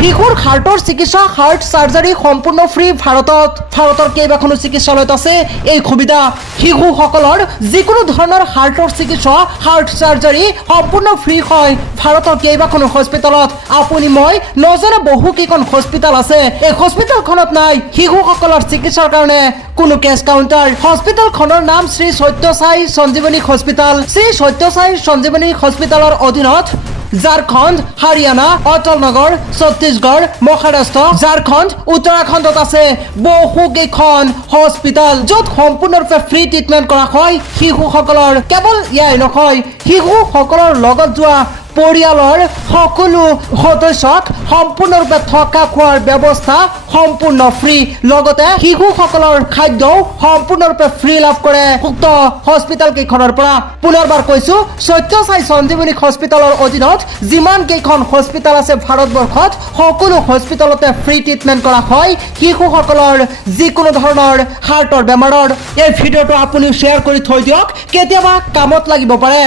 শিশুৰ হাৰ্টৰ চিকিৎসা হাৰ্ট সাৰ্জাৰী সম্পূৰ্ণ ফ্ৰী ভাৰতৰ কেইবাখনো চিকিৎসালয়ত আছে এই সুবিধা শিশুসকলৰ যিকোনো ধৰণৰ হাৰ্টৰ চিকিৎসা হাৰ্ট সাৰ্জাৰী সম্পূৰ্ণ ফ্ৰী হয় ভাৰতৰ কেইবাখনো হস্পিটেলত আপুনি মই নজনা বহুকেইখন হস্পিটেল আছে এই হস্পিটেলখনত নাই শিশুসকলৰ চিকিৎসাৰ কাৰণে কোনো কেছ কাউণ্টাৰ হস্পিটেলখনৰ নাম শ্ৰী সত্যসাই সঞ্জীৱনী হস্পিটেল শ্ৰী সত্যসাই সঞ্জীৱনী হস্পিটেলৰ অধীনত झारखंड हरियाणा अटल नगर छत्तीसगढ़ महाराष्ट्र झारखंड उत्तराखंडत আছে বহুকেইখন হস্পিটেল য'ত সম্পূৰ্ণৰূপে ফ্ৰী ট্ৰিটমেণ্ট কৰা হয় শিশুসকলৰ কেৱল ইয়াই নহয় শিশুসকলৰ লগত যোৱা পৰিয়ালৰ সকলো সদস্যক সম্পূৰ্ণৰূপে থকা খোৱাৰ ব্যৱস্থা সম্পূৰ্ণ ফ্ৰী লগতে শিশুসকলৰ খাদ্যও সম্পূৰ্ণৰূপে ফ্ৰী লাভ কৰে উক্ত হস্পিটেল কেইখনৰ পৰা পুনৰবাৰ কৈছো সত্যসাই সঞ্জীৱনী হস্পিটেলৰ অধীনত যিমান কেইখন হস্পিটেল আছে ভাৰতবৰ্ষত সকলো হস্পিটেলতে ফ্ৰী ট্ৰিটমেণ্ট কৰা হয় শিশুসকলৰ যিকোনো ধৰণৰ হাৰ্টৰ বেমাৰৰ এই ভিডিঅ'টো আপুনি শ্বেয়াৰ কৰি থৈ দিয়ক কেতিয়াবা কামত লাগিব পাৰে।